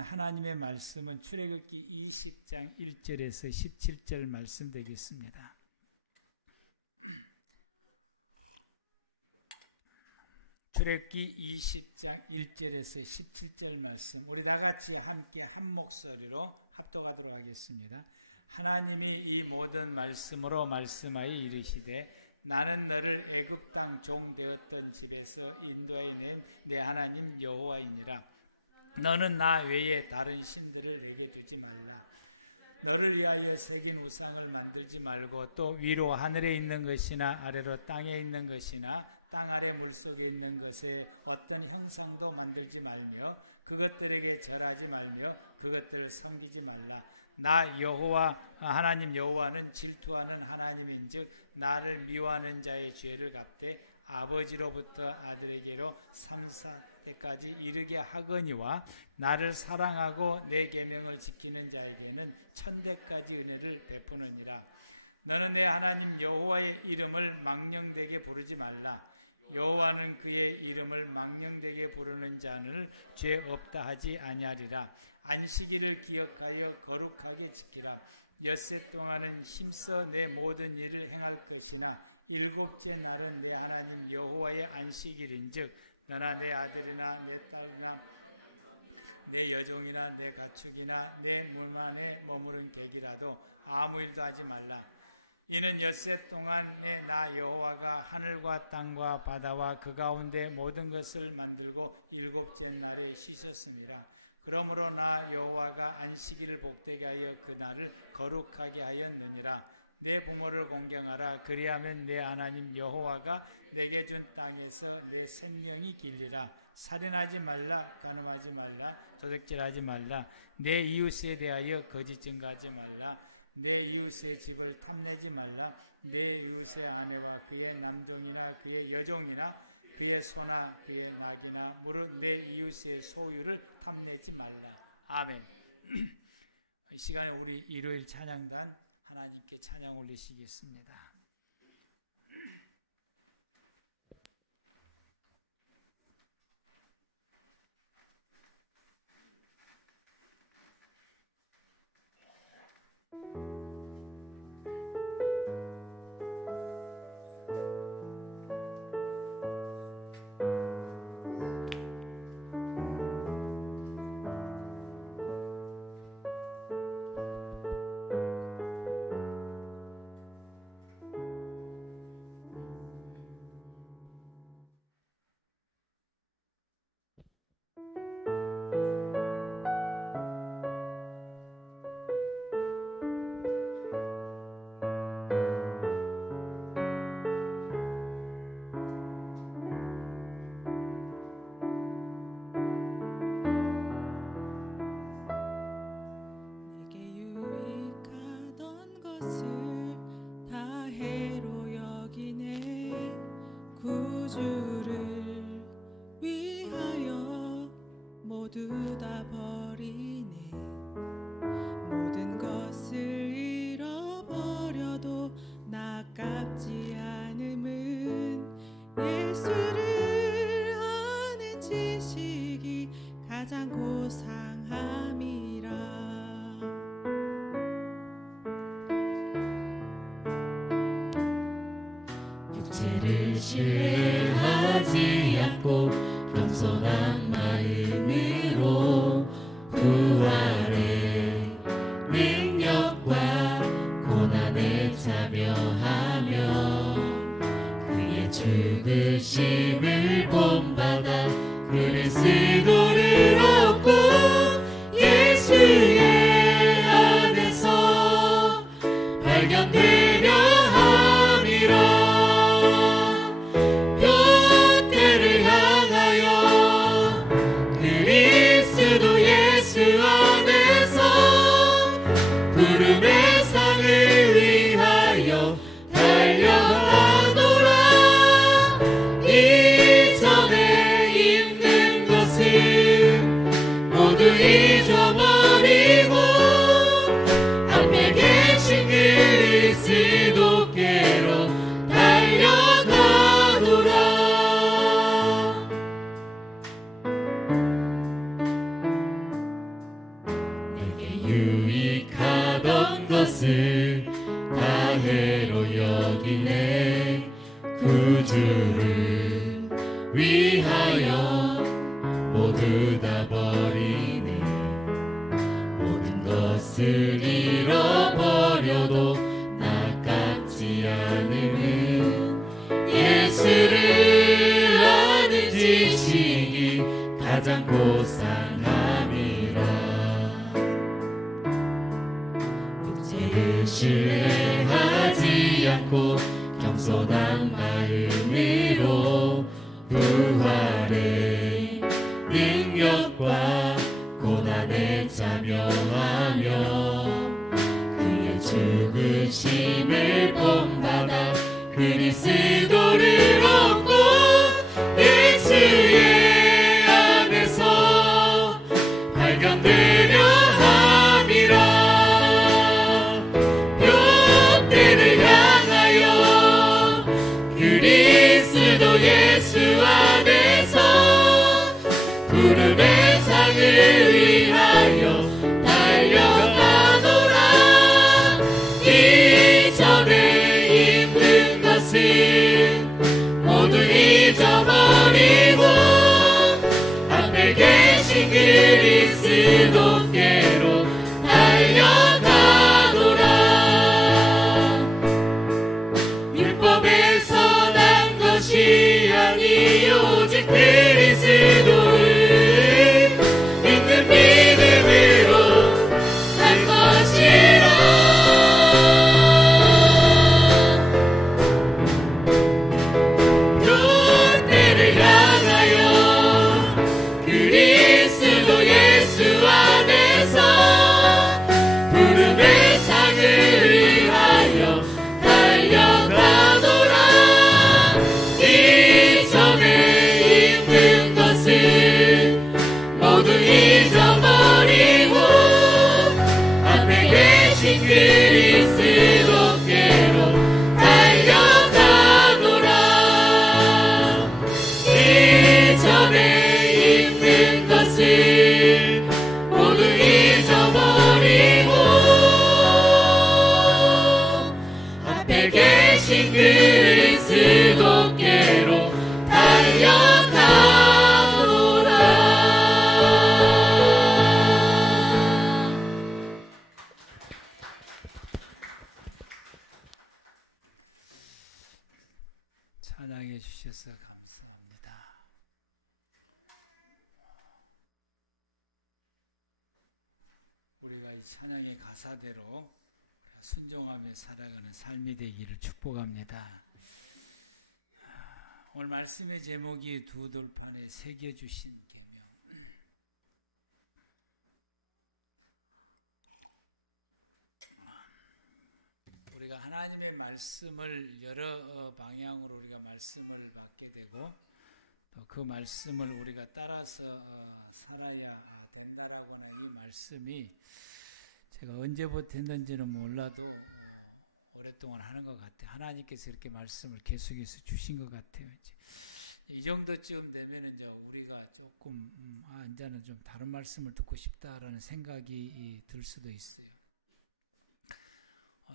하나님의 말씀은 출애굽기 20장 1절에서 17절 말씀 되겠습니다. 출애굽기 20장 1절에서 17절 말씀, 우리 다같이 함께 한 목소리로 합독하도록 하겠습니다. 하나님이 이 모든 말씀으로 말씀하여 이르시되 나는 너를 애굽 땅 종 되었던 집에서 인도하여 낸 내 하나님 여호와이니라. 너는 나 외에 다른 신들을 내게 두지 말라. 너를 위하여 새긴 우상을 만들지 말고 또 위로 하늘에 있는 것이나 아래로 땅에 있는 것이나 땅 아래 물속에 있는 것에 어떤 형상도 만들지 말며 그것들에게 절하지 말며 그것들을 섬기지 말라. 나 여호와 하나님 여호와는 질투하는 하나님인즉 나를 미워하는 자의 죄를 갚되 아버지로부터 아들에게로 3-4대까지 이르게 하거니와 나를 사랑하고 내 계명을 지키는 자에게는 1000대까지 은혜를 베푸느니라. 너는 내 하나님 여호와의 이름을 망령되게 부르지 말라. 여호와는 그의 이름을 망령되게 부르는 자는 죄 없다 하지 아니하리라. 안식일을 기억하여 거룩하게 지키라. 엿새 동안은 힘써 내 모든 일을 행할 것이나 일곱째 날은 내 하나님 여호와의 안식일인즉 너나 내 아들이나 내 딸이나 내 여종이나 내 가축이나 내 문 안에 머무른 객이라도 아무 일도 하지 말라. 이는 엿새 동안에 나 여호와가 하늘과 땅과 바다와 그 가운데 모든 것을 만들고 일곱째 날에 쉬셨습니다. 그러므로 나 여호와가 안식일을 복되게 하여 그 날을 거룩하게 하였느니라. 내 부모를 공경하라. 그리하면 내 하나님 여호와가 내게 준 땅에서 내 생명이 길리라. 살인하지 말라. 간음하지 말라. 도둑질하지 말라. 내 이웃에 대하여 거짓 증거하지 말라. 내 이웃의 집을 탐내지 말라. 내 이웃의 아내와 그의 남종이나 그의 여종이나 그의 소나 그의 낙이나 무릇 내 이웃의 소유를 탐내지 말라. 아멘. 이 시간에 우리 일요일 찬양단 하나님께 찬양 올리시겠습니다. 신뢰하지 않고 겸손한 마음으로 부활의 능력과 고난에 참여하며 그의 죽으심을 본받아 그리스도를 얻고 예수의 안에서 발견되려 함이라. 유익하던 것을 다 해로 여기네. 구주를 위하여 모두 다 버리네. 모든 것을 잃어버려도 아깝지 않음은 예수를 아는 지식이 가장 고상함이라. 육체를 신뢰하지 않고 겸손한 마음으로 부활의 능력과 고난에 참여하며 그의 죽으심을 본받아 그리스도를 얻고 예수의 안에서 발견되려 함이라. 뼈대를 향하여 그리스도 예수 안에서 구름의 상을 위하여 달려가노라. 이전에 있는 것은 모두 잊어버리고 앞에 계신 그리스도께로 달려가노라. 율법에서 난 것이 아니 오직 그리스도를 믿는 믿음으로 난 것이라. 롯데를 향하여 그리스도 예수 안에서 구름의 상을 위하여 달려가노라. 이전에 있는 것은 모두 잊어버리고 앞에 계신 그리스도께로 달려가노라. 이전에 있는 것은 모두 잊어버리고 앞에 계신 그리스도께로 달려가노라. 찬양해 주셔서 감사합니다. 우리가 이 찬양의 가사대로 순종하며 살아가는 삶이 되기를 축복합니다. 오늘 말씀의 제목이 두 돌판에 새겨주신 계명. 우리가 하나님의 말씀을 여러 방향으로 우리가 말씀을 받게 되고 또 그 말씀을 우리가 따라서 살아야 된다라고 하는 이 말씀이 제가 언제부터 했는지는 몰라도 오랫동안 하는 것 같아요. 하나님께서 이렇게 말씀을 계속해서 주신 것 같아요. 이 정도쯤 되면은 이제 우리가 조금 이제는 좀 다른 말씀을 듣고 싶다라는 생각이 들 수도 있어요.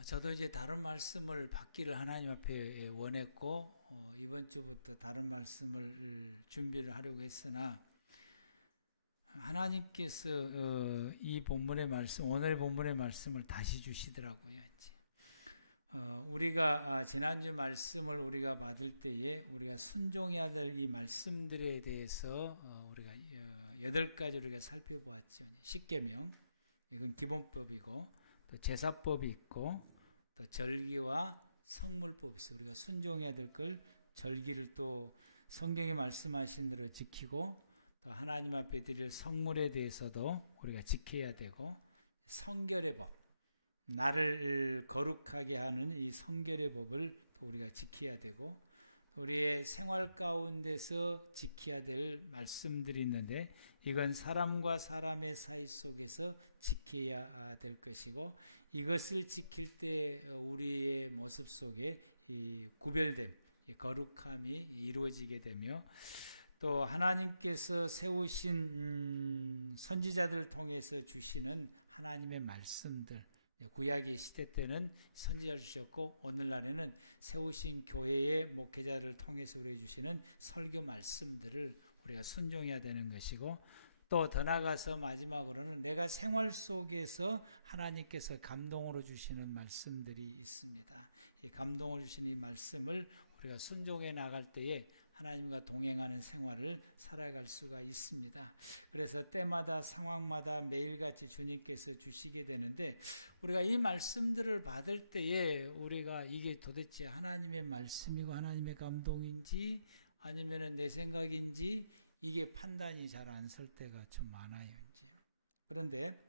저도 이제 다른 말씀을 받기를 하나님 앞에 원했고 이번 주부터 다른 말씀을 준비를 하려고 했으나 하나님께서 이 본문의 말씀, 오늘 본문의 말씀을 다시 주시더라고요. 우리가 지난주 말씀을 우리가 받을 때에 우리가 순종해야 될 이 말씀들에 대해서 우리가 8가지 우리가 살펴보았죠. 십계명, 이건 기본법이고 또 제사법이 있고 또 절기와 성물법, 우리가 순종해야 될 걸 절기를 또 성경에 말씀하신 대로 지키고 또 하나님 앞에 드릴 성물에 대해서도 우리가 지켜야 되고 성결의 법, 나를 거룩하게 하는 이 성결의 법을 우리가 지켜야 되고 우리의 생활 가운데서 지켜야 될 말씀들이 있는데 이건 사람과 사람의 사이 속에서 지켜야 될 것이고 이것을 지킬 때 우리의 모습 속에 이 구별됨, 이 거룩함이 이루어지게 되며 또 하나님께서 세우신 선지자들을 통해서 주시는 하나님의 말씀들, 구약의 시대 때는 선지자를 주셨고 오늘날에는 세우신 교회의 목회자를 통해서 우리에게 주시는 설교 말씀들을 우리가 순종해야 되는 것이고, 또 더 나아가서 마지막으로는 내가 생활 속에서 하나님께서 감동으로 주시는 말씀들이 있습니다. 이 감동으로 주시는 이 말씀을 우리가 순종해 나갈 때에 하나님과 동행하는 생활을 살아갈 수가 있습니다. 그래서 때마다 상황마다 매일같이 주님께서 주시게 되는데, 우리가 이 말씀들을 받을 때에 우리가 이게 도대체 하나님의 말씀이고 하나님의 감동인지 아니면 내 생각인지 이게 판단이 잘 안 설 때가 좀 많아요. 그런데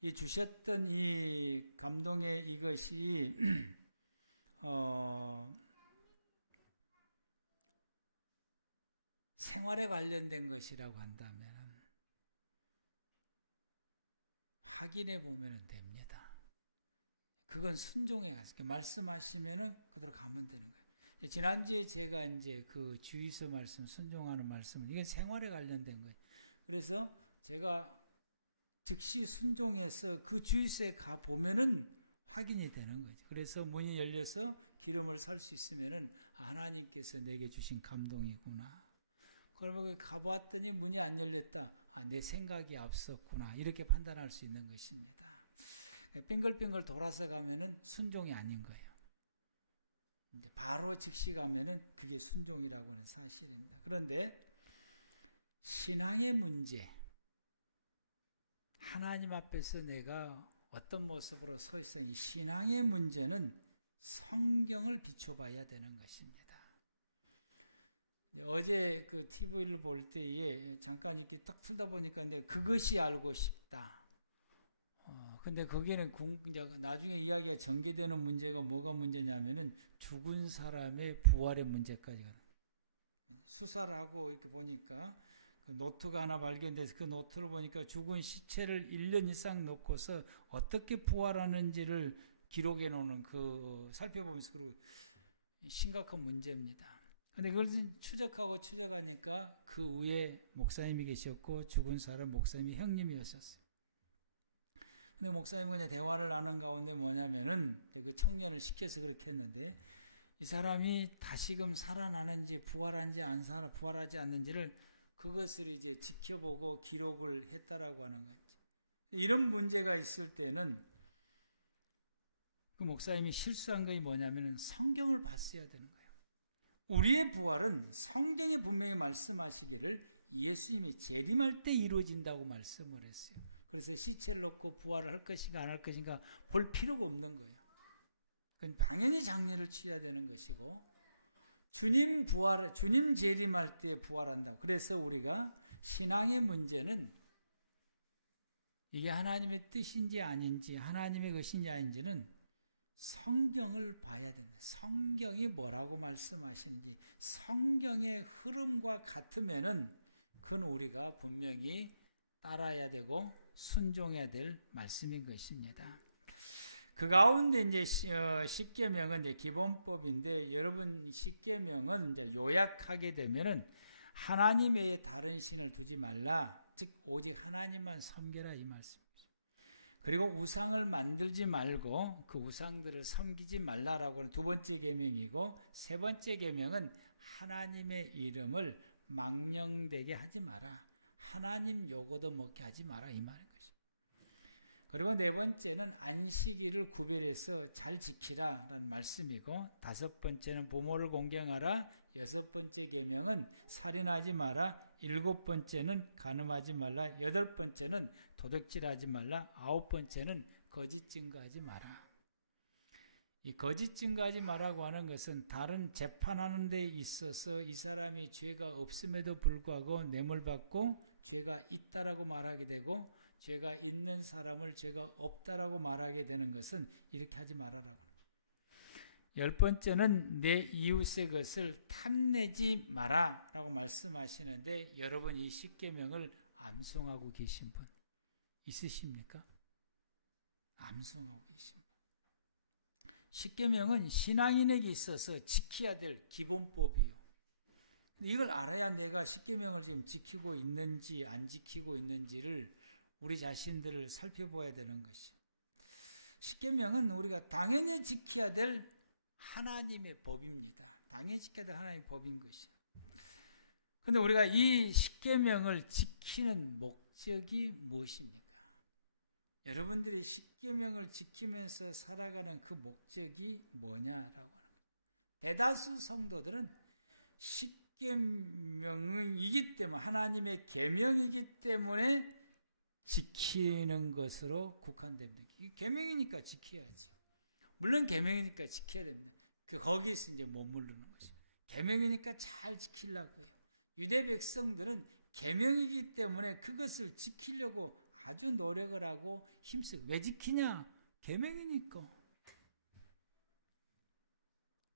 이 주셨던 이 감동의 이것이 생활에 관련된 것이라고 한다면 확인해 보면 됩니다. 그건 순종해 가서 말씀하시면 그대로 가면 되는 거예요. 지난주에 제가 이제 그 주의서 말씀, 순종하는 말씀은 이게 생활에 관련된 거예요. 그래서 제가 즉시 순종해서 그 주의서에 가 보면은 확인이 되는 거죠. 그래서 문이 열려서 기름을 설 수 있으면은 하나님께서 내게 주신 감동이구나. 그러면 가보았더니 문이 안 열렸다. 내 생각이 앞섰구나. 이렇게 판단할 수 있는 것입니다. 빙글빙글 돌아서 가면은 순종이 아닌 거예요. 이제 바로 즉시 가면은 그게 순종이라고 하는 사실입니다. 그런데 신앙의 문제, 하나님 앞에서 내가 어떤 모습으로 서 있으니 신앙의 문제는 성경을 비춰봐야 되는 것입니다. 어제 그 TV를 볼 때에 잠깐 이렇게 딱 틀다 보니까 그것이 알고 싶다. 근데 거기에는 이제 나중에 이야기가 전개되는 문제가 뭐가 문제냐면은 죽은 사람의 부활의 문제까지 가는. 수사를 하고 이렇게 보니까 그 노트가 하나 발견돼서 그 노트를 보니까 죽은 시체를 1년 이상 놓고서 어떻게 부활하는지를 기록해 놓는 그 살펴보면서 심각한 문제입니다. 근데 그걸 추적하고 추적하니까 그 위에 목사님이 계셨고 죽은 사람 목사님이 형님이었었어요. 근데 목사님과 대화를 나눈 가운데 뭐냐면은 그 청년을 시켜서 그렇게 했는데 이 사람이 다시금 살아나는지 부활하지 않는지를 그것을 이제 지켜보고 기록을 했다라고 하는 거죠. 이런 문제가 있을 때는 그 목사님이 실수한 것이 뭐냐면은 성경을 봤어야 되는 거예요. 우리의 부활은 성경에 분명히 말씀하시기를 예수님이 재림할 때 이루어진다고 말씀을 했어요. 그래서 시체를 넣고 부활을 할 것인가 안 할 것인가 볼 필요가 없는 거예요. 그건 당연히 장례를 치러야 되는 것이고 주님 재림할 때 부활한다. 그래서 우리가 신앙의 문제는 이게 하나님의 뜻인지 아닌지 하나님의 것인지 아닌지는 성경을 봐야 됩니다. 성경이 뭐라고 말씀하시는지 성경의 흐름과 같으면은 그건 우리가 분명히 따라야 되고 순종해야 될 말씀인 것입니다. 그 가운데 이제 십계명은 이제 기본법인데 여러분 십계명은 이제 요약하게 되면은 하나님 외에 다른 신을 두지 말라. 즉 오직 하나님만 섬겨라 이 말씀이죠. 그리고 우상을 만들지 말고 그 우상들을 섬기지 말라라고 하는 두 번째 계명이고 세 번째 계명은 하나님의 이름을 망령되게 하지 마라. 하나님 요거도 먹게 하지 마라 이 말인 거죠. 그리고 네 번째는 안식일을 구별해서 잘 지키라라는 말씀이고 다섯 번째는 부모를 공경하라. 여섯 번째 계명은 살인하지 마라. 일곱 번째는 간음하지 말라. 여덟 번째는 도둑질하지 말라. 아홉 번째는 거짓 증거하지 마라. 이 거짓 증거하지 마라고 하는 것은 다른 재판하는 데 있어서 이 사람이 죄가 없음에도 불구하고 뇌물받고 죄가 있다라고 말하게 되고 죄가 있는 사람을 죄가 없다라고 말하게 되는 것은 이렇게 하지 말아라. 열 번째는 내 이웃의 것을 탐내지 마라 라고 말씀하시는데 여러분 이 십계명을 암송하고 계신 분 있으십니까? 암송하고 계신 분. 십계명은 신앙인에게 있어서 지켜야 될 기본법이요. 이걸 알아야 내가 십계명을 지금 지키고 있는지 안 지키고 있는지를 우리 자신들을 살펴봐야 되는 것이, 십계명은 우리가 당연히 지켜야 될 하나님의 법입니다. 당연히 지켜야 될 하나님의 법인 것이. 그런데 우리가 이 십계명을 지키는 목적이 무엇입니까? 여러분들이 십계명을 지키면서 살아가는 그 목적이 뭐냐라고. 대다수 성도들은 십계명이기 때문에, 하나님의 계명이기 때문에 지키는 것으로 국한됩니다. 계명이니까 지켜야지. 물론 계명이니까 지켜야 됩니다. 거기에서 이제 머무르는 것이. 계명이니까 잘 지키려고 해요. 유대 백성들은 계명이기 때문에 그것을 지키려고 아주 노력을 하고 힘쓰고. 왜 지키냐? 계명이니까.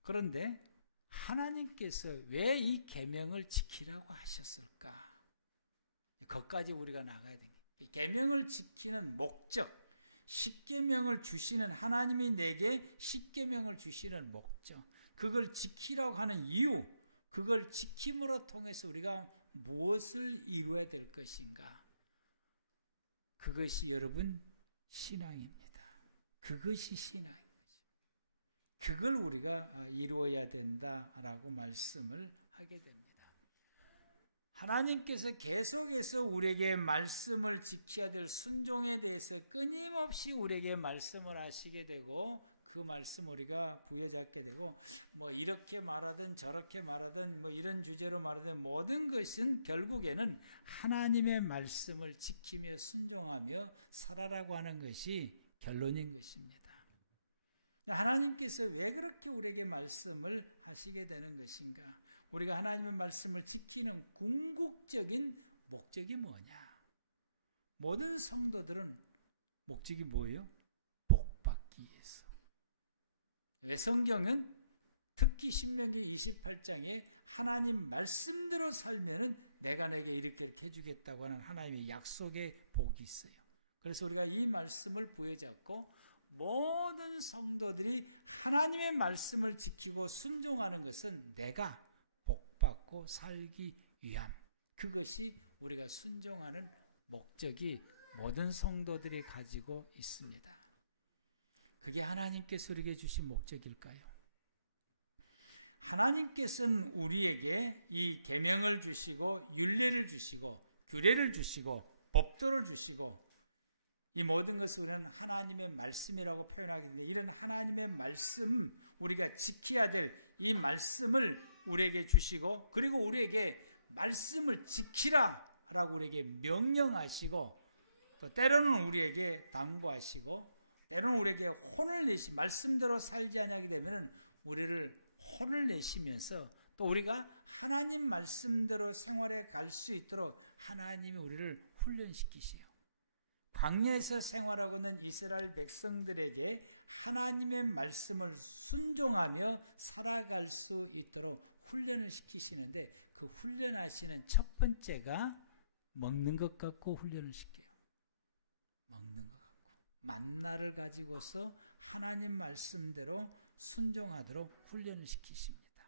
그런데 하나님께서 왜 이 계명을 지키라고 하셨을까? 거기까지 우리가 나가야 됩니다. 계명을 지키는 목적, 십계명을 주시는, 하나님이 내게 십계명을 주시는 목적, 그걸 지키라고 하는 이유, 그걸 지킴으로 통해서 우리가 무엇을 이루어야 될 것인가? 그것이 여러분 신앙입니다. 그것이 신앙입니다. 그걸 우리가 이루어야 된다라고 말씀을 하게 됩니다. 하나님께서 계속해서 우리에게 말씀을 지켜야 될 순종에 대해서 끊임없이 우리에게 말씀을 하시게 되고, 그 말씀 우리가 부여잡게 되고, 뭐 이렇게 말하든 저렇게 말하든 뭐 이런 주제로 말하든 모든 것은 결국에는 하나님의 말씀을 지키며 순종하며 살아라고 하는 것이 결론인 것입니다. 하나님께서 왜 그렇게 우리에게 말씀을 하시게 되는 것인가? 우리가 하나님의 말씀을 지키는 궁극적인 목적이 뭐냐? 모든 성도들은 목적이 뭐예요? 복받기 위해서. 왜 성경은 특히 신명기 28장에 하나님 말씀대로 살면 내가 내게 이렇게 해주겠다고 하는 하나님의 약속의 복이 있어요. 그래서 우리가 이 말씀을 부여잡고 모든 성도들이 하나님의 말씀을 지키고 순종하는 것은 내가 복받고 살기 위함. 그것이 우리가 순종하는 목적이 모든 성도들이 가지고 있습니다. 그게 하나님께서 우리에게 주신 목적일까요? 하나님께서는 우리에게 이 계명을 주시고 율례를 주시고 규례를 주시고 법도를 주시고 이 모든 것을 우리는 하나님의 말씀이라고 표현하는데, 이런 하나님의 말씀, 우리가 지켜야 될 이 말씀을 우리에게 주시고, 그리고 우리에게 말씀을 지키라 라고 우리에게 명령하시고, 또 때로는 우리에게 당부하시고, 때로는 우리에게 혼을 내시, 말씀대로 살지 않게 되면 우리를 혼을 내시면서 또 우리가 하나님 말씀대로 생활에 갈 수 있도록 하나님이 우리를 훈련시키시요. 광야에서 생활하고는 이스라엘 백성들에게 하나님의 말씀을 순종하며 살아갈 수 있도록 훈련을 시키시는데, 그 훈련하시는 첫 번째가 먹는 것 갖고 훈련을 시켜요. 먹는 것 갖고. 만나를 가지고서 하나님 말씀대로 순종하도록 훈련을 시키십니다.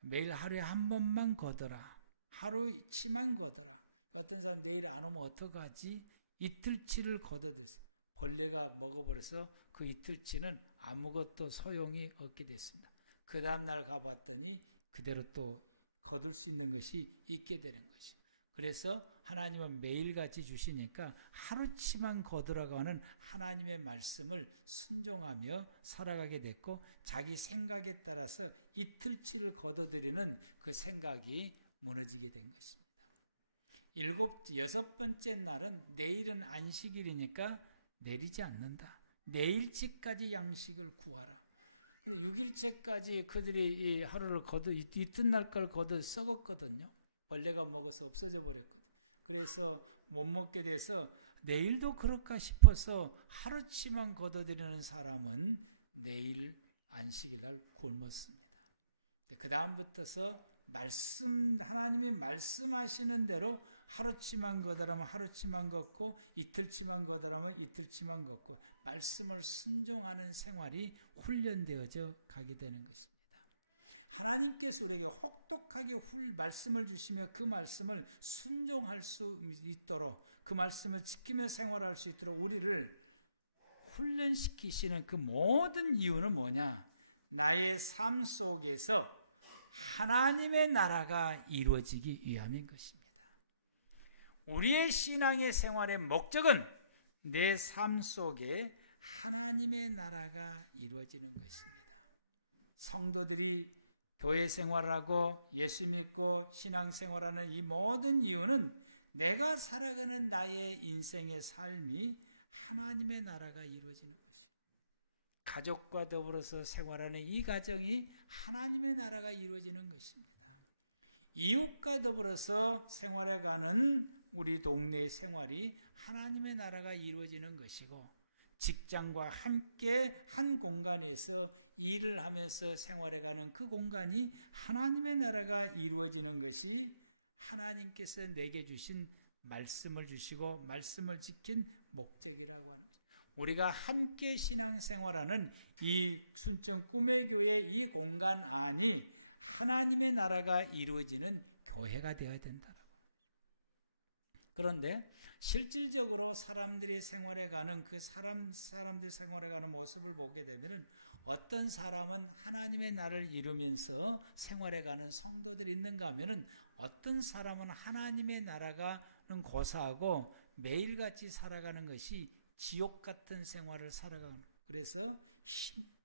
매일 하루에 한 번만 걷어라. 하루치만 걷어라. 어떤 사람 내일 안 오면 어떡하지? 이틀치를 걷어들었어요. 벌레가 먹어버려서 그 이틀치는 아무것도 소용이 없게 됐습니다. 그 다음날 가봤더니 그대로 또 거둘 수 있는 것이 있게 되는 것이죠. 그래서 하나님은 매일같이 주시니까 하루치만 거두라고 하는 하나님의 말씀을 순종하며 살아가게 됐고, 자기 생각에 따라서 이틀치를 거둬들이는 그 생각이 무너지게 된 것입니다. 여섯 번째 날은 내일은 안식일이니까 내리지 않는다. 내일치까지 양식을 구하라. 6일째까지 그들이 이 하루를 이튿날 걸 거둬 썩었거든요. 벌레가 먹어서 없어져 버렸거든요. 그래서 못 먹게 돼서 내일도 그럴까 싶어서 하루치만 거둬들이는 사람은 내일 안식일을 굶었습니다. 그 다음부터서 하나님이 말씀하시는 대로 하루치만 걷으라면 하루치만 걷고, 이틀치만 걷으라면 이틀치만 걷고, 말씀을 순종하는 생활이 훈련되어져 가게 되는 것입니다. 하나님께서 우리에게 혹독하게 말씀을 주시며 그 말씀을 순종할 수 있도록, 그 말씀을 지키며 생활할 수 있도록 우리를 훈련시키시는 그 모든 이유는 뭐냐? 나의 삶 속에서 하나님의 나라가 이루어지기 위함인 것입니다. 우리의 신앙의 생활의 목적은 내 삶 속에 하나님의 나라가 이루어지는 것입니다. 성도들이 교회 생활하고 예수 믿고 신앙 생활하는 이 모든 이유는 내가 살아가는 나의 인생의 삶이 하나님의 나라가 이루어지는 것입니다. 가족과 더불어서 생활하는 이 가정이 하나님의 나라가 이루어지는 것입니다. 이웃과 더불어서 생활해가는 우리 동네의 생활이 하나님의 나라가 이루어지는 것이고, 직장과 함께 한 공간에서 일을 하면서 생활해가는 그 공간이 하나님의 나라가 이루어지는 것이 하나님께서 내게 주신 말씀을 주시고 말씀을 지킨 목적이라고 합니다. 우리가 함께 신앙생활하는 이 춘천 꿈의 교회 이 공간 안이 하나님의 나라가 이루어지는 교회가 되어야 된다라고. 그런데 실질적으로 사람들이 생활해가는 그 사람들이 생활해가는 모습을 보게 되면 어떤 사람은 하나님의 나라를 이루면서 생활해가는 성도들이 있는가 하면은 어떤 사람은 하나님의 나라가는 고사하고 매일같이 살아가는 것이 지옥 같은 생활을 살아가는, 그래서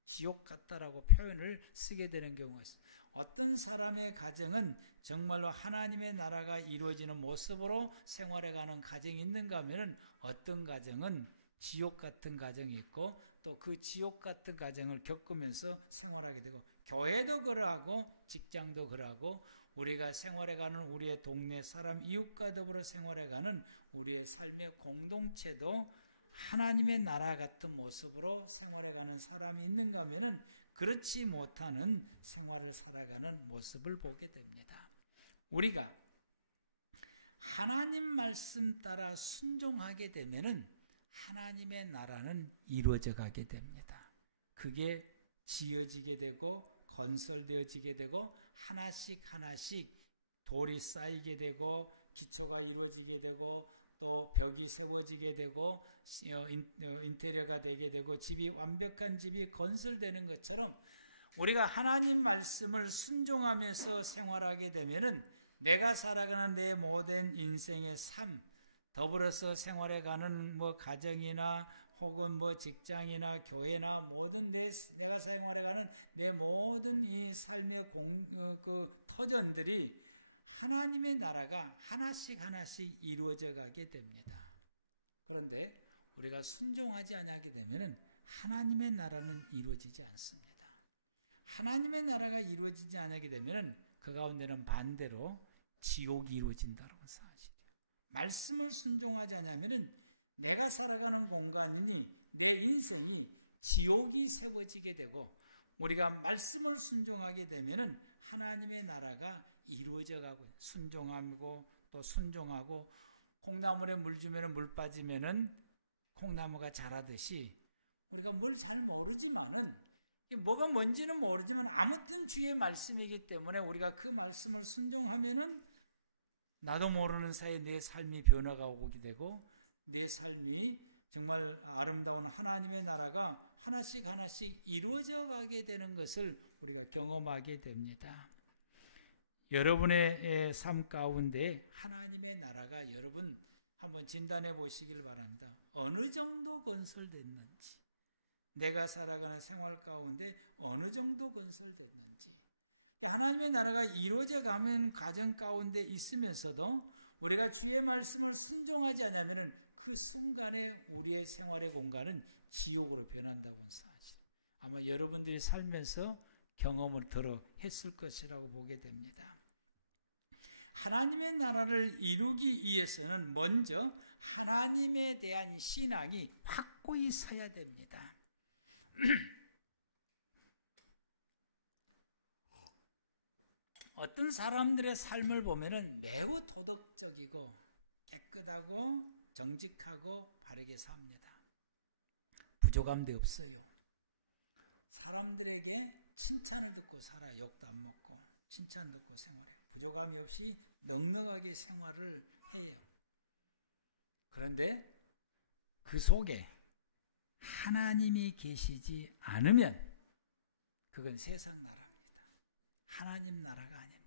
지옥 같다라고 표현을 쓰게 되는 경우가 있습니다. 어떤 사람의 가정은 정말로 하나님의 나라가 이루어지는 모습으로 생활해가는 가정이 있는가 하면 어떤 가정은 지옥 같은 가정이 있고 또 그 지옥 같은 가정을 겪으면서 생활하게 되고, 교회도 그러하고 직장도 그러하고 우리가 생활해가는 우리의 동네 사람 이웃과 더불어 생활해가는 우리의 삶의 공동체도 하나님의 나라 같은 모습으로 생활해가는 사람이 있는가 하면은 그렇지 못하는 생활을 살아가는 모습을 보게 됩니다. 우리가 하나님 말씀 따라 순종하게 되면은 하나님의 나라는 이루어져 가게 됩니다. 그게 지어지게 되고 건설되어지게 되고 하나씩 하나씩 돌이 쌓이게 되고 기초가 이루어지게 되고 또 벽이 세워지게 되고 인테리어가 되게 되고 집이 완벽한 집이 건설되는 것처럼 우리가 하나님 말씀을 순종하면서 생활하게 되면은 내가 살아가는 내 모든 인생의 삶, 더불어서 생활해가는 가정이나 혹은 직장이나 교회나 모든 내가 생활해가는 내 모든 이 삶의 터전들이 하나님의 나라가 하나씩 하나씩 이루어져 가게 됩니다. 그런데 우리가 순종하지 않게 되면 하나님의 나라는 이루어지지 않습니다. 하나님의 나라가 이루어지지 않게 되면 그 가운데는 반대로 지옥이 이루어진다는 사실이에요. 말씀을 순종하지 않으면 내가 살아가는 공간이 내 인생이 지옥이 세워지게 되고, 우리가 말씀을 순종하게 되면 하나님의 나라가 이루어져 가고, 순종하고 또 순종하고, 콩나물에 물 주면 물 빠지면은 콩나무가 자라듯이 우리가 뭘 잘 모르지만은 뭐가 뭔지는 모르지만 아무튼 주의 말씀이기 때문에 우리가 그 말씀을 순종하면은 나도 모르는 사이에 내 삶이 변화가 오게 되고 내 삶이 정말 아름다운 하나님의 나라가 하나씩 하나씩 이루어져 가게 되는 것을 우리가 경험하게 됩니다. 여러분의 삶 가운데 하나님의 나라가 여러분 한번 진단해 보시길 바랍니다. 어느 정도 건설됐는지, 내가 살아가는 생활 가운데 어느 정도 건설됐는지, 하나님의 나라가 이루어져 가면 가정 가운데 있으면서도 우리가 주의 말씀을 순종하지 않으면 그 순간에 우리의 생활의 공간은 지옥으로 변한다는 사실, 아마 여러분들이 살면서 경험을 들어 했을 것이라고 보게 됩니다. 하나님의 나라를 이루기 위해서는 먼저 하나님에 대한 신앙이 확고히 서야 됩니다. 어떤 사람들의 삶을 보면은 매우 도덕적이고 깨끗하고 정직하고 바르게 삽니다. 부족함도 없어요. 사람들에게 칭찬을 듣고 살아요. 욕도 안 먹고 칭찬 듣고 생활해요. 부족함이 없이 넉넉하게 생활을 해요. 그런데 그 속에 하나님이 계시지 않으면 그건 세상 나라입니다. 하나님 나라가 아닙니다.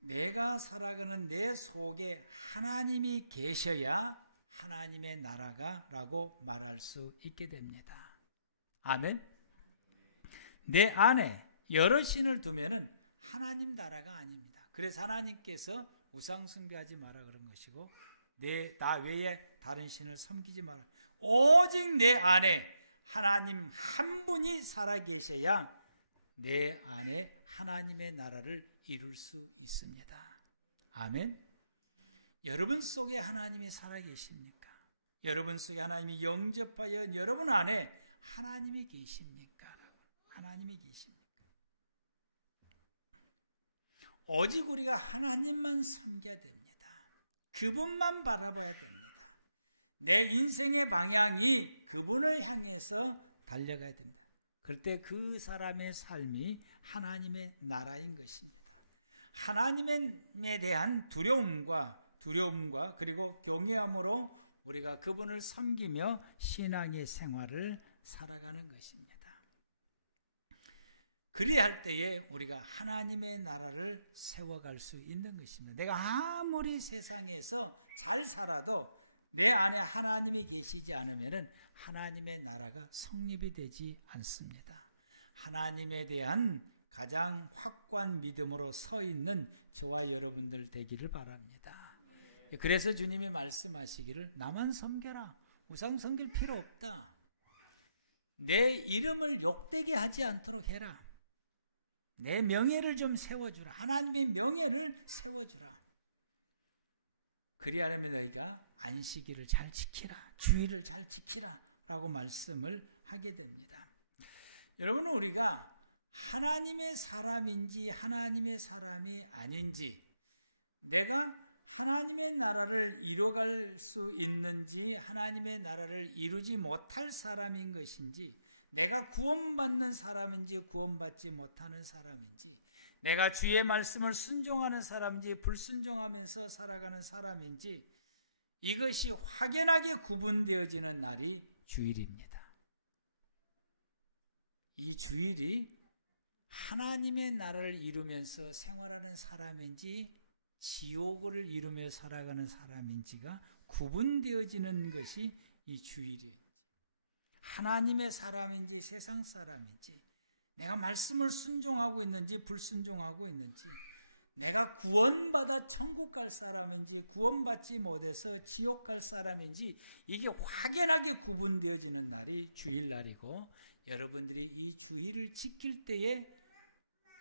내가 살아가는 내 속에 하나님이 계셔야 하나님의 나라가라고 말할 수 있게 됩니다. 아멘. 내 안에 여러 신을 두면은 하나님 나라가 아닙니다. 그래서 하나님께서 우상 숭배하지 마라 그런 것이고 나 외에 다른 신을 섬기지 마라. 오직 내 안에 하나님 한 분이 살아계셔야 내 안에 하나님의 나라를 이룰 수 있습니다. 아멘. 여러분 속에 하나님이 살아계십니까? 여러분 속에 하나님이 영접하여 여러분 안에 하나님이 계십니까? 하나님이 계십니까? 오직 우리가 하나님만 섬겨야 됩니다. 그분만 바라봐야 됩니다. 내 인생의 방향이 그분을 향해서 달려가야 됩니다. 그럴 때 그 사람의 삶이 하나님의 나라인 것입니다. 하나님에 대한 두려움과 그리고 경외함으로 우리가 그분을 섬기며 신앙의 생활을 살아가는 것입니다. 그리할 때에 우리가 하나님의 나라를 세워갈 수 있는 것입니다. 내가 아무리 세상에서 잘 살아도 내 안에 하나님이 계시지 않으면 하나님의 나라가 성립이 되지 않습니다. 하나님에 대한 가장 확고한 믿음으로 서 있는 저와 여러분들 되기를 바랍니다. 그래서 주님이 말씀하시기를 나만 섬겨라. 우상 섬길 필요 없다. 내 이름을 욕되게 하지 않도록 해라. 내 명예를 좀 세워주라. 하나님의 명예를 세워주라. 그리하려면 너희가 안식일을 잘 지키라. 주일을 잘 지키라. 라고 말씀을 하게 됩니다. 여러분, 우리가 하나님의 사람인지 하나님의 사람이 아닌지, 내가 하나님의 나라를 이뤄갈 수 있는지 하나님의 나라를 이루지 못할 사람인 것인지, 내가 구원받는 사람인지 구원받지 못하는 사람인지, 내가 주의 말씀을 순종하는 사람인지 불순종하면서 살아가는 사람인지, 이것이 확연하게 구분되어지는 날이 주일입니다. 이 주일이 하나님의 나라를 이루면서 생활하는 사람인지 지옥을 이루며 살아가는 사람인지가 구분되어지는 것이 이 주일이에요. 하나님의 사람인지 세상 사람인지, 내가 말씀을 순종하고 있는지 불순종하고 있는지, 내가 구원받아 천국 갈 사람인지 구원받지 못해서 지옥 갈 사람인지, 이게 확연하게 구분되어지는 날이 주일날이고, 여러분들이 이 주일을 지킬 때에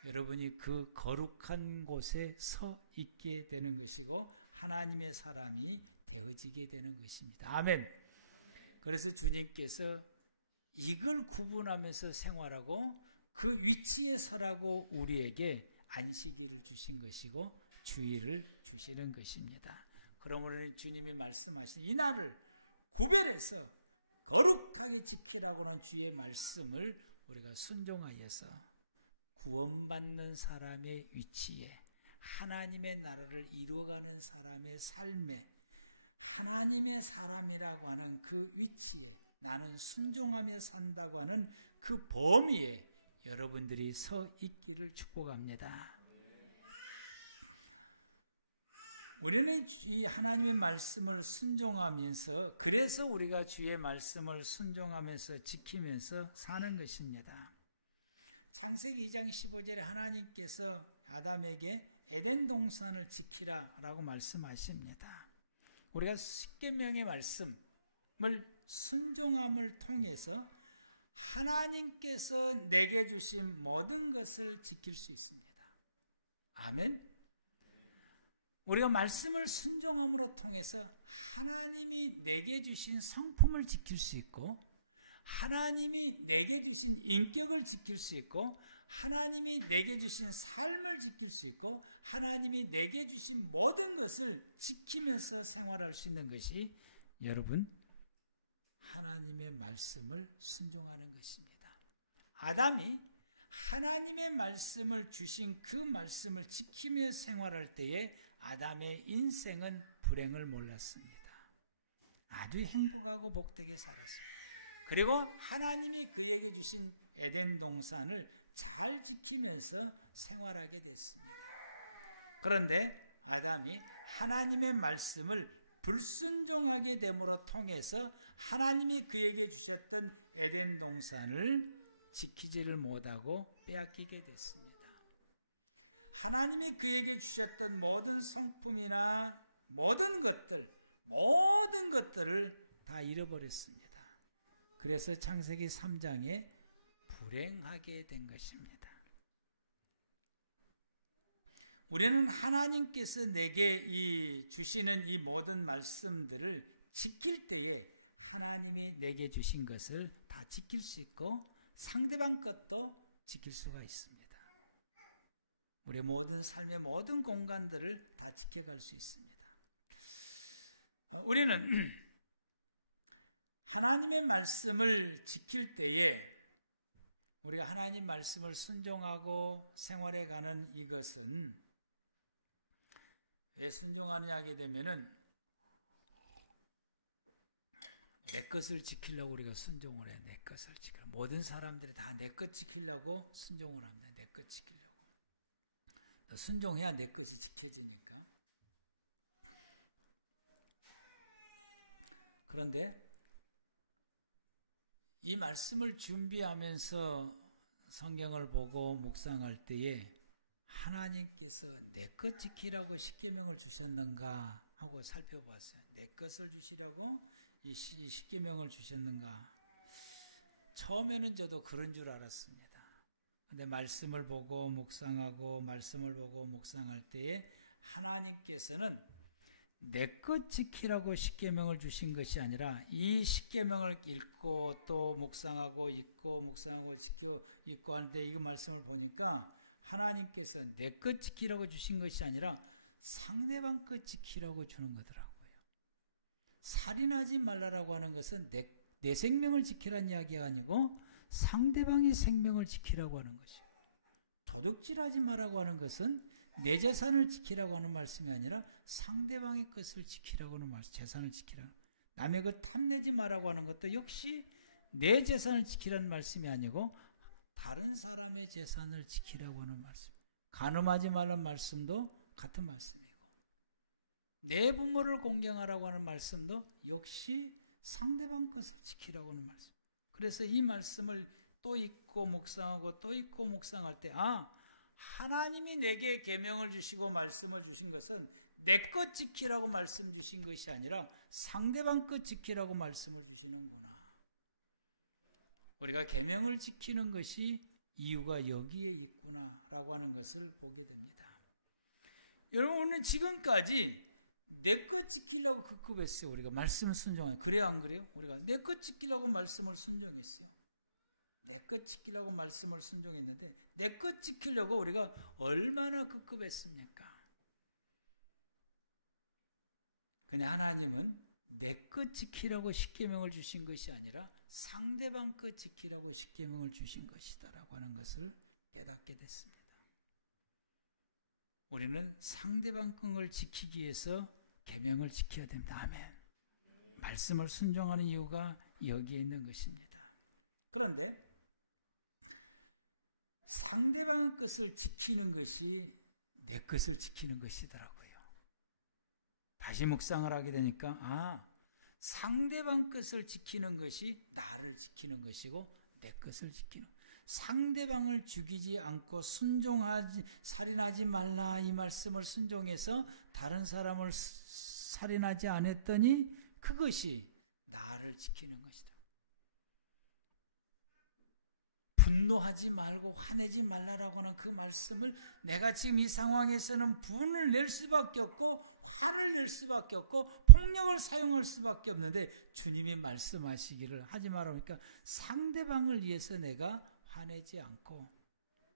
여러분이 그 거룩한 곳에 서 있게 되는 것이고 하나님의 사람이 되어지게 되는 것입니다. 아멘. 그래서 주님께서 이걸 구분하면서 생활하고 그 위치에 서라고 우리에게 안식일을 주신 것이고 주일을 주시는 것입니다. 그러므로 주님이 말씀하신 이 날을 구별해서 거룩하게 지키라고 하는 주의 말씀을 우리가 순종하여서 구원받는 사람의 위치에, 하나님의 나라를 이루어가는 사람의 삶에, 하나님의 사람이라고 하는 그 위치에, 나는 순종하며 산다고 하는 그 범위에 여러분들이 서 있기를 축복합니다. 우리는 이 하나님의 말씀을 순종하면서, 그래서 우리가 주의 말씀을 순종하면서 지키면서 사는 것입니다. 창세기 2장 15절에 하나님께서 아담에게 에덴 동산을 지키라 라고 말씀하십니다. 우리가 십계명의 말씀을 순종함을 통해서 하나님께서 내게 주신 모든 것을 지킬 수 있습니다. 아멘. 우리가 말씀을 순종함으로 통해서 하나님이 내게 주신 성품을 지킬 수 있고, 하나님이 내게 주신 인격을 지킬 수 있고, 하나님이 내게 주신 삶을 지킬 수 있고, 하나님이 내게 주신 모든 것을 지키면서 생활할 수 있는 것이 여러분 하나님의 말씀을 순종하는 것입니다. 아담이 하나님의 말씀을 주신 그 말씀을 지키며 생활할 때에 아담의 인생은 불행을 몰랐습니다. 아주 행복하고 복되게 살았습니다. 그리고 하나님이 그에게 주신 에덴 동산을 잘 지키면서 생활하게 됐습니다. 그런데 아담이 하나님의 말씀을 불순종하게 됨으로 통해서 하나님이 그에게 주셨던 에덴 동산을 지키지를 못하고 빼앗기게 됐습니다. 하나님이 그에게 주셨던 모든 성품이나 모든 것들을 다 잃어버렸습니다. 그래서 창세기 3장에 불행하게 된 것입니다. 우리는 하나님께서 내게 주시는 이 모든 말씀들을 지킬 때에 하나님이 내게 주신 것을 다 지킬 수 있고 상대방 것도 지킬 수가 있습니다. 우리의 모든 삶의 모든 공간들을 다 지켜갈 수 있습니다. 우리는 하나님의 말씀을 지킬 때에 우리가 하나님 말씀을 순종하고 생활해가는 이것은 왜 순종하느냐 하게 되면은 내 것을 지키려고 우리가 순종을 해. 내 것을 지키려고. 모든 사람들이 다 내 것 지키려고 순종을 합니다. 내 것 지키려고. 순종해야 내 것이 지켜지니까. 그런데 이 말씀을 준비하면서 성경을 보고 묵상할 때에 하나님께서 내 것 지키라고 십계명을 주셨는가 하고 살펴봤어요. 내 것을 주시라고 이 십계명을 주셨는가. 처음에는 저도 그런 줄 알았습니다. 근데 말씀을 보고 묵상하고 말씀을 보고 묵상할 때에 하나님께서는 내 것 지키라고 십계명을 주신 것이 아니라 이 십계명을 읽고 또 묵상하고 읽고 묵상하고 읽고 하는데 이 말씀을 보니까 하나님께서 내 것 지키라고 주신 것이 아니라 상대방 것 지키라고 주는 거더라고요. 살인하지 말라라고 하는 것은 내 생명을 지키라는 이야기가 아니고 상대방의 생명을 지키라고 하는 것이에요. 도둑질하지 말라고 하는 것은 내 재산을 지키라고 하는 말씀이 아니라 상대방의 것을 지키라고 하는 말씀, 재산을 지키라고. 남의 것 탐내지 말라고 하는 것도 역시 내 재산을 지키라는 말씀이 아니고 다른 사람의 재산을 지키라고 하는 말씀. 간음하지 말라는 말씀도 같은 말씀이고 내 부모를 공경하라고 하는 말씀도 역시 상대방 것을 지키라고 하는 말씀. 그래서 이 말씀을 또 읽고 묵상하고 또 읽고 묵상할 때 하나님이 내게 계명을 주시고 말씀을 주신 것은 내 것 지키라고 말씀 주신 것이 아니라 상대방 것 지키라고 말씀을 주시는구나. 우리가 계명을 지키는 것이 이유가 여기에 있구나라고 하는 것을 보게 됩니다. 여러분은 지금까지 내 것 지키려고 급급했어요. 우리가 말씀을 순종해요. 그래요, 안 그래요? 우리가 내 것 지키려고 말씀을 순종했어요. 내 것 지키려고 말씀을 순종했는데 내 것 지키려고 우리가 얼마나 급급했습니까? 근데 하나님은 내 것 지키라고 십계명을 주신 것이 아니라 상대방 것 지키라고 십계명을 주신 것이다라고 하는 것을 깨닫게 됐습니다. 우리는 상대방 것을 지키기 위해서 계명을 지켜야 됩니다. 아멘. 말씀을 순종하는 이유가 여기에 있는 것입니다. 그런데 상대방 것을 지키는 것이 내 것을 지키는 것이더라고요. 다시 묵상을 하게 되니까 상대방 것을 지키는 것이 나를 지키는 것이고 내 것을 지키는 상대방을 죽이지 않고 살인하지 말라 이 말씀을 순종해서 다른 사람을 살인하지 않았더니 그것이 나를 지키는 것이다. 분노하지 말고 화내지 말라라고 하는 그 말씀을 내가 지금 이 상황에서는 분을 낼 수밖에 없고 화를 낼 수밖에 없고 폭력을 사용할 수밖에 없는데 주님이 말씀하시기를 하지 말라니까 상대방을 위해서 내가 화내지 않고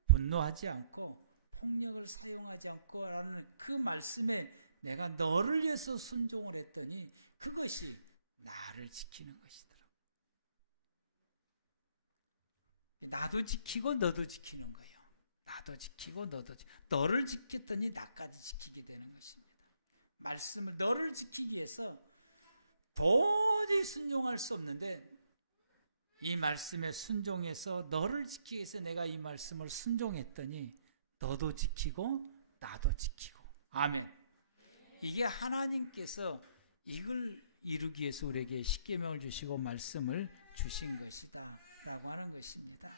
분노하지 않고 폭력을 사용하지 않고 라는 그 말씀에 내가 너를 위해서 순종을 했더니 그것이 나를 지키는 것이더라. 나도 지키고 너도 지키는 거예요. 나도 지키고 너도 지키고 너를 지켰더니 나까지 지키게 되는 것입니다. 말씀을 너를 지키기 위해서 도저히 순종할 수 없는데 이 말씀에 순종해서 너를 지키기 위해서 내가 이 말씀을 순종했더니 너도 지키고 나도 지키고. 아멘. 이게 하나님께서 이걸 이루기 위해서 우리에게 십계명을 주시고 말씀을 주신 것이다 라고 하는 것입니다.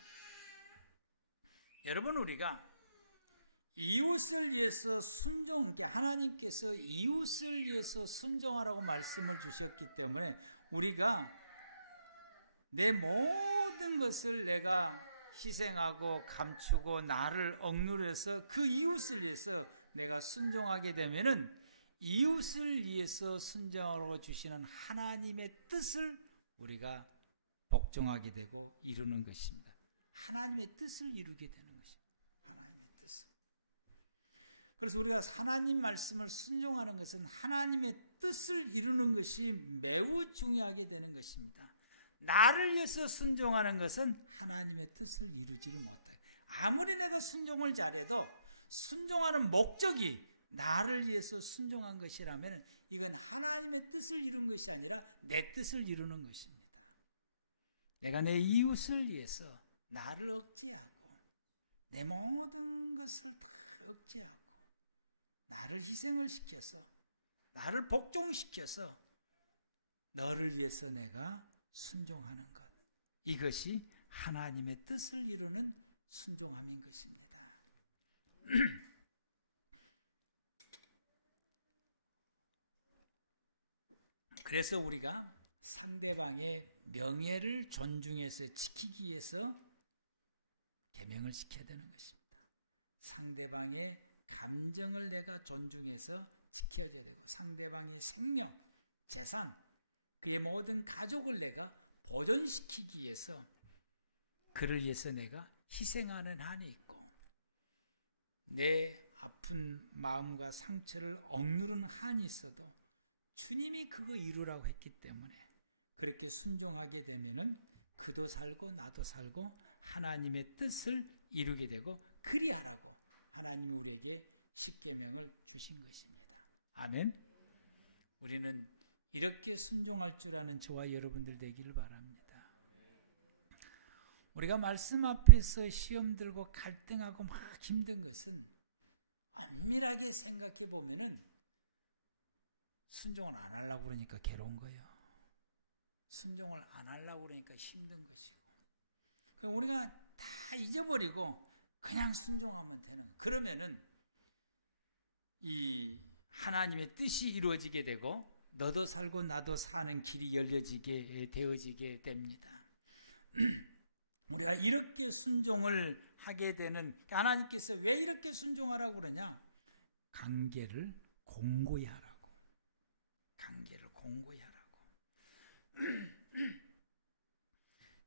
여러분, 우리가 이웃을 위해서 하나님께서 이웃을 위해서 순종하라고 말씀을 주셨기 때문에 우리가 내 모든 것을 내가 희생하고 감추고 나를 억누려서 그 이웃을 위해서 내가 순종하게 되면은 이웃을 위해서 순종하라고 주시는 하나님의 뜻을 우리가 복종하게 되고 이루는 것입니다. 하나님의 뜻을 이루게 되는 것입니다. 하나님의 뜻을. 그래서 우리가 하나님 말씀을 순종하는 것은 하나님의 뜻을 이루는 것이 매우 중요하게 되는 것입니다. 나를 위해서 순종하는 것은 하나님의 뜻을 이루지를 못해요. 아무리 내가 순종을 잘해도 순종하는 목적이 나를 위해서 순종한 것이라면 이건 하나님의 뜻을 이룬 것이 아니라 내 뜻을 이루는 것입니다. 내가 내 이웃을 위해서 나를 억제하고 내 모든 것을 다 억제하고 나를 희생을 시켜서 나를 복종시켜서 너를 위해서 내가 순종하는 것, 이것이 하나님의 뜻을 이루는 순종함인 것입니다. 그래서 우리가 상대방의 명예를 존중해서 지키기 위해서 계명을 지켜야 되는 것입니다. 상대방의 감정을 내가 존중해서 지켜야 되는 것입니다. 상대방의 생명, 재산, 그의 모든 가족을 내가 보존시키기 위해서 그를 위해서 내가 희생하는 한이 있고 내 아픈 마음과 상처를 억누르는 한이 있어도 주님이 그거 이루라고 했기 때문에 그렇게 순종하게 되면은 그도 살고 나도 살고 하나님의 뜻을 이루게 되고 그리하라고 하나님이 우리에게 십계명을 주신 것입니다. 아멘. 우리는 이렇게 순종할 줄 아는 저와 여러분들 되기를 바랍니다. 우리가 말씀 앞에서 시험 들고 갈등하고 막 힘든 것은 엄밀하게 생각해 보면은 순종을 안 하려고 그러니까 괴로운 거예요. 순종을 안 하려고 그러니까 힘든 것이고. 그럼 우리가 다 잊어버리고 그냥 순종하면 되는 거예요. 그러면은 이 하나님의 뜻이 이루어지게 되고 너도 살고 나도 사는 길이 열려지게 되어지게 됩니다. 우리가 이렇게 순종을 하게 되는, 하나님께서 왜 이렇게 순종하라고 그러냐? 관계를 공고히 하라고. 관계를 공고히 하라고.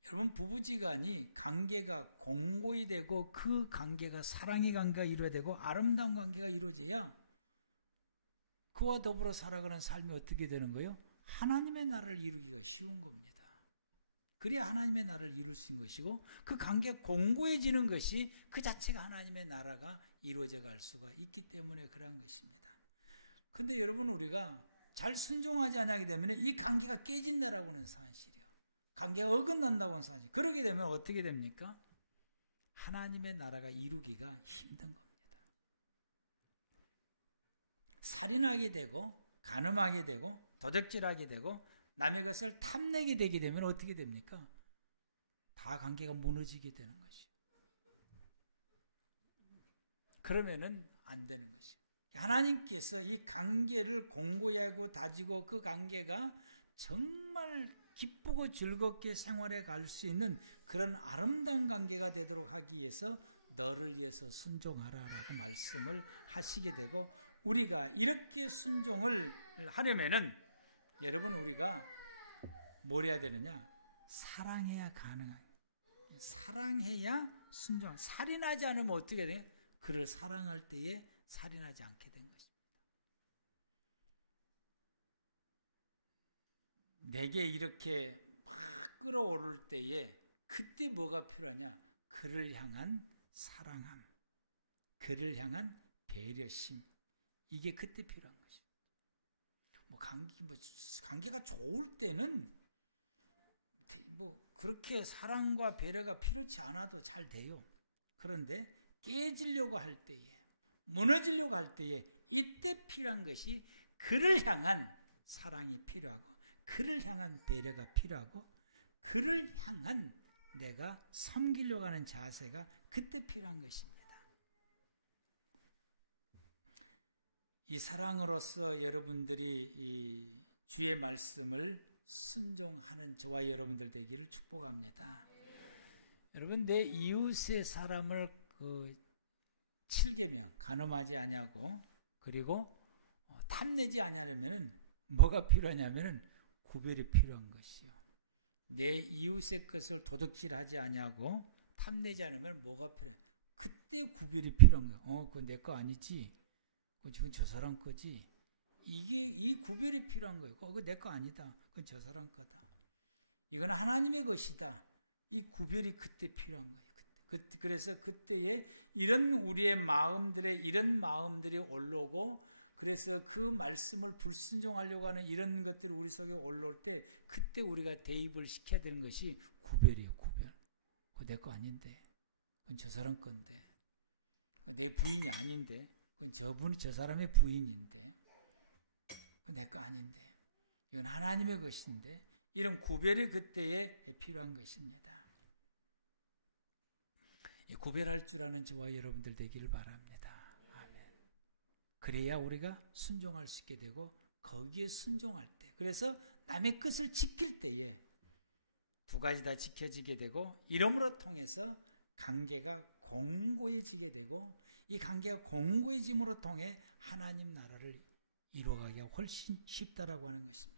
여러분, 부부지간이 관계가 공고히 되고 그 관계가 사랑의 관계가 이루어야 되고 아름다운 관계가 이루어져야 그와 더불어 살아가는 삶이 어떻게 되는 거예요? 하나님의 나라를 이루기가 쉬운 겁니다. 그래야 하나님의 나라를 이루신 것이고 그 관계가 공고해지는 것이 그 자체가 하나님의 나라가 이루어져 갈 수가 있기 때문에 그런 것입니다. 근데 여러분, 우리가 잘 순종하지 않게 되면 이 관계가 깨진다라고 하는 사실이에요. 관계가 어긋난다고 하는 사실. 그러게 되면 어떻게 됩니까? 하나님의 나라가 이루기가 힘든 겁니다. 살인하게 되고 간음하게 되고 도적질하게 되고 남의 것을 탐내게 되게 되면 어떻게 됩니까? 다 관계가 무너지게 되는 것이에요. 그러면은 안 되는 것이에요. 하나님께서 이 관계를 공고히 하고 다지고 그 관계가 정말 기쁘고 즐겁게 생활해 갈 수 있는 그런 아름다운 관계가 되도록 하기 위해서 너를 위해서 순종하라라고 말씀을 하시게 되고, 우리가 이렇게 순종을 하려면은 여러분, 우리가 뭘 해야 되느냐? 사랑해야 가능한. 사랑해야 순종. 살인하지 않으면 어떻게 돼? 그를 사랑할 때에 살인하지 않게 된 것입니다. 내게 이렇게 막 끌어오를 때에 그때 뭐가 필요하냐? 그를 향한 사랑함, 그를 향한 배려심, 이게 그때 필요한 것입니다. 관계가 좋을 때는 뭐 그렇게 사랑과 배려가 필요치 않아도 잘 돼요. 그런데 깨지려고 할 때에, 무너지려고 할 때에 이때 필요한 것이 그를 향한 사랑이 필요하고, 그를 향한 배려가 필요하고, 그를 향한 내가 섬기려고 하는 자세가 그때 필요한 것입니다. 이 사랑으로서 여러분들이 이 주의 말씀을 순종하는 저와 여러분들 되기를 축복합니다. 여러분, 내 이웃의 사람을 칠개명 간음하지 아니하고, 그리고 탐내지 아니하려면 뭐가 필요하냐면은 구별이 필요한 것이요. 내 이웃의 것을 도둑질하지 아니하고 탐내지 않으면 뭐가 필요해? 그때 구별이 필요한 거야. 그거 내 거 아니지? 그거 지금 저 사람 거지? 이 구별이 필요한 거예요. 그거 내 거 아니다. 그건 저 사람 거다. 이건 하나님의 것이다. 이 구별이 그때 필요한 거예요. 그래서 그때에 우리의 마음들에 이런 마음들이 올라오고, 그래서 그 말씀을 불순종하려고 하는 이런 것들이 우리 속에 올라올 때, 그때 우리가 대입을 시켜야 되는 것이 구별이에요. 구별. 그거 내 거 아닌데, 그건 저 사람 건데, 내 부인이 아닌데, 그건 저분이 저 사람의 부인인데, 그건 내 거 아닌데, 이건 하나님의 것인데, 이런 구별이 그때에 필요한 것입니다. 구별할 줄 아는 저와 여러분들 되기를 바랍니다. 아멘. 그래야 우리가 순종할 수 있게 되고, 거기에 순종할 때, 그래서 남의 것을 지킬 때에 두 가지 다 지켜지게 되고, 이러므로 통해서 관계가 공고해지게 되고, 이 관계가 공고해짐으로 통해 하나님 나라를 이루어가기가 훨씬 쉽다라고 하는 것입니다.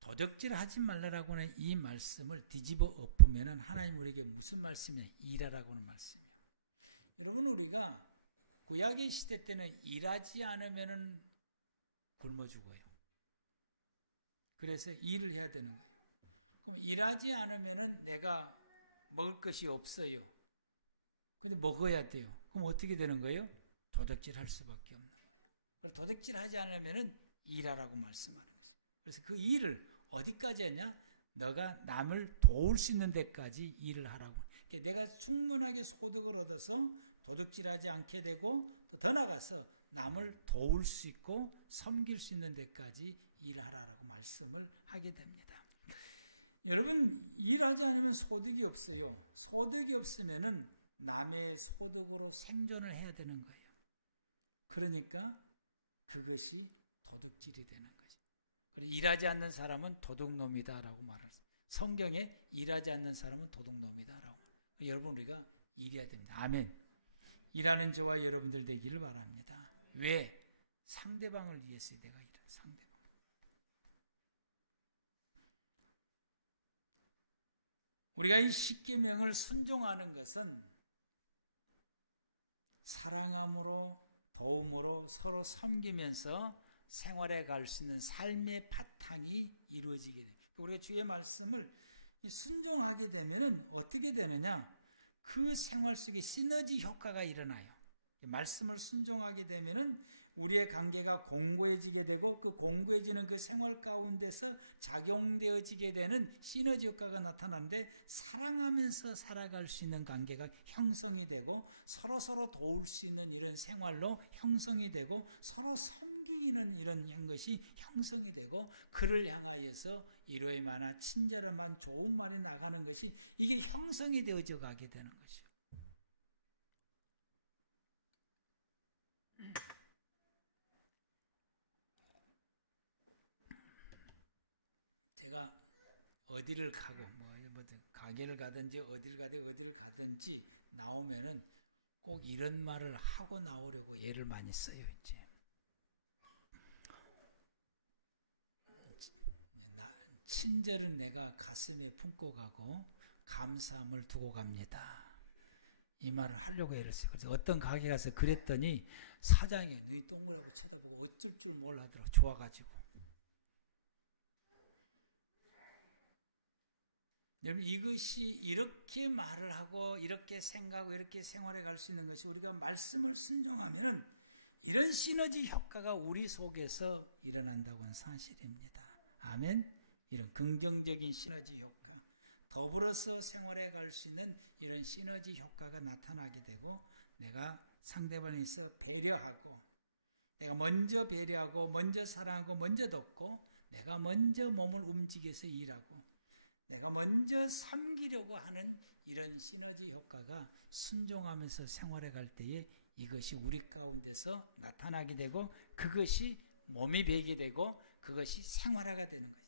도적질 하지 말라라고 하는 이 말씀을 뒤집어 엎으면 하나님 우리에게 무슨 말씀이냐? 일하라고 하는 말씀이에요. 여러분, 우리가 구약의 시대 때는 일하지 않으면 굶어 죽어요. 그래서 일을 해야 되는 거예요. 그럼 일하지 않으면 내가 먹을 것이 없어요. 근데 먹어야 돼요. 그럼 어떻게 되는 거예요? 도적질 할 수밖에 없는 거예요. 도적질 하지 않으면 일하라고 말씀하는 거예요. 그래서 그 일을 어디까지 하냐? 너가 남을 도울 수 있는 데까지 일을 하라고. 그러니까 내가 충분하게 소득을 얻어서 도둑질하지 않게 되고, 더 나아가서 남을 도울 수 있고 섬길 수 있는 데까지 일하라고 말씀을 하게 됩니다. 여러분, 일하지 않으면 소득이 없어요. 소득이 없으면은 남의 소득으로 생존을 해야 되는 거예요. 그러니까 그것이 도둑질이 되는 거죠. 일하지 않는 사람은 도둑놈이다라고 말했어요. 성경에 일하지 않는 사람은 도둑놈이다라고. 여러분, 우리가 일해야 됩니다. 아멘. 일하는 저와 여러분들 되기를 바랍니다. 왜? 상대방을 위해서 내가 일하는 상대방. 우리가 이 십계명을 순종하는 것은 사랑함으로, 도움으로, 서로 섬기면서 생활해 갈 수 있는 삶의 바탕이 이루어지게 됩니다. 우리가 주의 말씀을 순종하게 되면 어떻게 되느냐? 그 생활 속에 시너지 효과가 일어나요. 말씀을 순종하게 되면 우리의 관계가 공고해지게 되고, 그 공고해지는 그 생활 가운데서 작용되어지게 되는 시너지 효과가 나타나는데, 사랑하면서 살아갈 수 있는 관계가 형성이 되고, 서로 도울 수 있는 이런 생활로 형성이 되고, 서로 섬기는 이런 것이 형성이 되고, 그를 향하여서 이로의 만화 친절함한 좋은 말이 나가는 것이, 이게 형성이 되어져 가게 되는 것이요. 제가 어디를 가고 가게를 가든지 어디를 가든지 나오면은 꼭 이런 말을 하고 나오려고 애를 많이 써요. 이제 친절은 내가 가슴에 품고 가고 감사함을 두고 갑니다. 이 말을 하려고 애를 써요. 그래서 어떤 가게 가서 그랬더니 사장이 너희 동물하고 쳐다보고 어쩔 줄 몰라더라고. 좋아가지고. 여러분, 이것이 이렇게 말을 하고 이렇게 생각하고 이렇게 생활해 갈 수 있는 것이, 우리가 말씀을 순종하면 이런 시너지 효과가 우리 속에서 일어난다고 하는 사실입니다. 아멘. 이런 긍정적인 시너지 효과, 더불어서 생활해 갈 수 있는 이런 시너지 효과가 나타나게 되고, 내가 상대방에 있어 배려하고, 내가 먼저 배려하고, 먼저 사랑하고, 먼저 돕고, 내가 먼저 몸을 움직여서 일하고, 내가 먼저 섬기려고 하는 이런 시너지 효과가 순종하면서 생활해 갈 때에 이것이 우리 가운데서 나타나게 되고, 그것이 몸이 배게 되고, 그것이 생활화가 되는 거죠.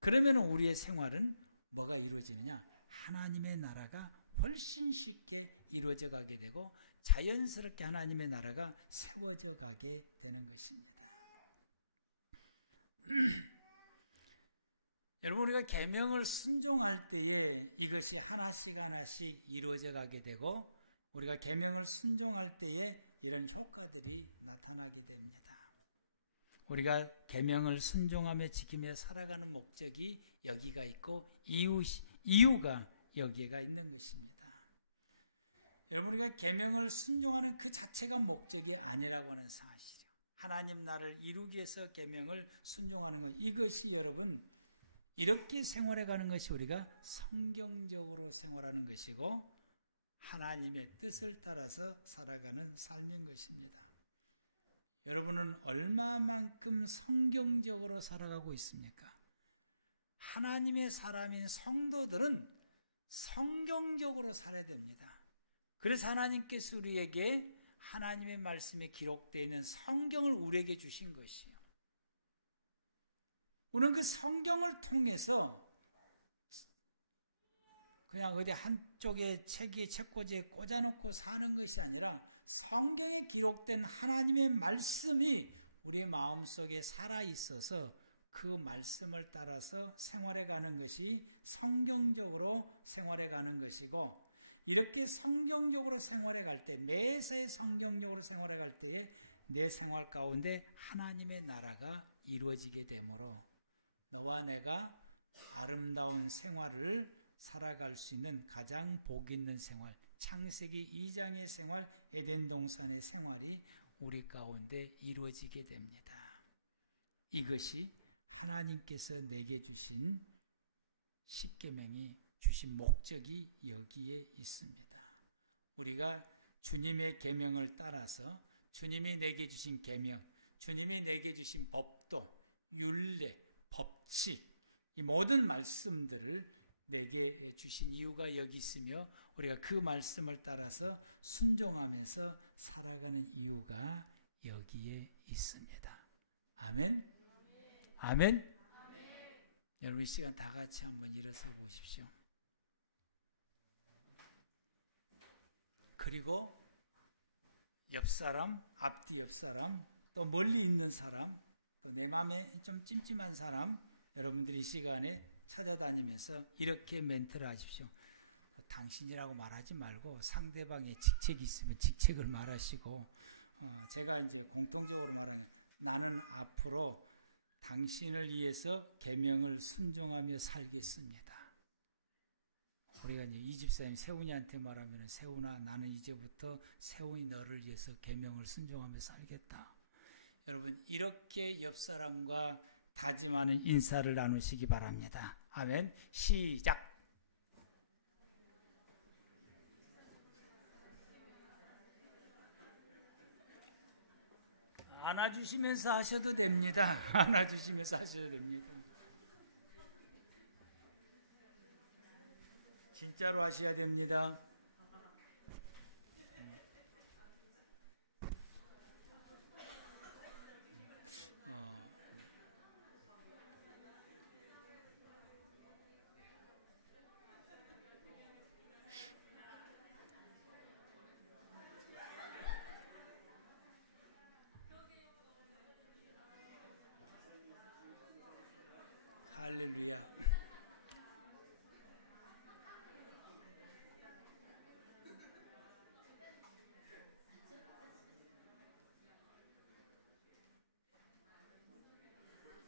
그러면 우리의 생활은 뭐가 이루어지느냐? 하나님의 나라가 훨씬 쉽게 이루어져 가게 되고, 자연스럽게 하나님의 나라가 세워져 가게 되는 것입니다. 여러분, 우리가 계명을 순종할 때에 이것이 하나씩 하나씩 이루어져 가게 되고, 우리가 계명을 순종할 때에 이런 효과들이 나타나게 됩니다. 우리가 계명을 순종하며 지키며 살아가는 목적이 여기가 있고, 이유가 여기가 있는 것입니다. 여러분, 우리가 계명을 순종하는 그 자체가 목적이 아니라고 하는 사실이요. 하나님 나라를 이루기 위해서 계명을 순종하는 것, 이것이 여러분 이렇게 생활해 가는 것이 우리가 성경적으로 생활하는 것이고, 하나님의 뜻을 따라서 살아가는 삶인 것입니다. 여러분은 얼마만큼 성경적으로 살아가고 있습니까? 하나님의 사람인 성도들은 성경적으로 살아야 됩니다. 그래서 하나님께서 우리에게 하나님의 말씀에 기록되어 있는 성경을 우리에게 주신 것이에요. 우리는 그 성경을 통해서 그냥 어디 한쪽에 책꽂이에 꽂아놓고 사는 것이 아니라, 성경에 기록된 하나님의 말씀이 우리의 마음속에 살아있어서 그 말씀을 따라서 생활해가는 것이 성경적으로 생활해가는 것이고, 이렇게 성경적으로 생활해갈 때, 매사에 성경적으로 생활해갈 때에 내 생활 가운데 하나님의 나라가 이루어지게 되므로 너와 내가 아름다운 생활을 살아갈 수 있는 가장 복 있는 생활, 창세기 2장의 생활, 에덴 동산의 생활이 우리 가운데 이루어지게 됩니다. 이것이 하나님께서 내게 주신 십계명이 주신 목적이 여기에 있습니다. 우리가 주님의 계명을 따라서 주님이 내게 주신 계명, 주님이 내게 주신 법도, 율례, 법칙, 이 모든 말씀들을 내게 주신 이유가 여기 있으며, 우리가 그 말씀을 따라서 순종하면서 살아가는 이유가 여기에 있습니다. 아멘? 아멘? 여러분, 이 시간 다 같이 한번 일어서 보십시오. 그리고 옆 사람, 앞뒤 옆 사람, 또 멀리 있는 사람, 또 내 마음에 좀 찜찜한 사람, 여러분들이 이 시간에 찾아다니면서 이렇게 멘트를 하십시오. 당신이라고 말하지 말고 상대방의 직책이 있으면 직책을 말하시고, 제가 이제 공통적으로 말해요. 나는 앞으로 당신을 위해서 계명을 순종하며 살겠습니다. 우리가 이제 이 집사님 세훈이한테 말하면, 세훈아, 나는 이제부터 세훈이 너를 위해서 계명을 순종하며 살겠다. 여러분, 이렇게 옆 사람과 다짐하는 인사를 나누시기 바랍니다. 아멘. 시작. 안아주시면서 하셔도 됩니다. 안아주시면서 하셔도 됩니다. 진짜로 하셔야 됩니다.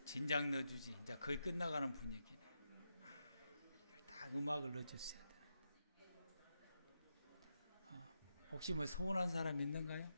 진작 넣어주지. 이제 거의 끝나가는 분위기네. 다 음악을 넣어줬어야 돼. 혹시 뭐 서운한 사람 있는가요?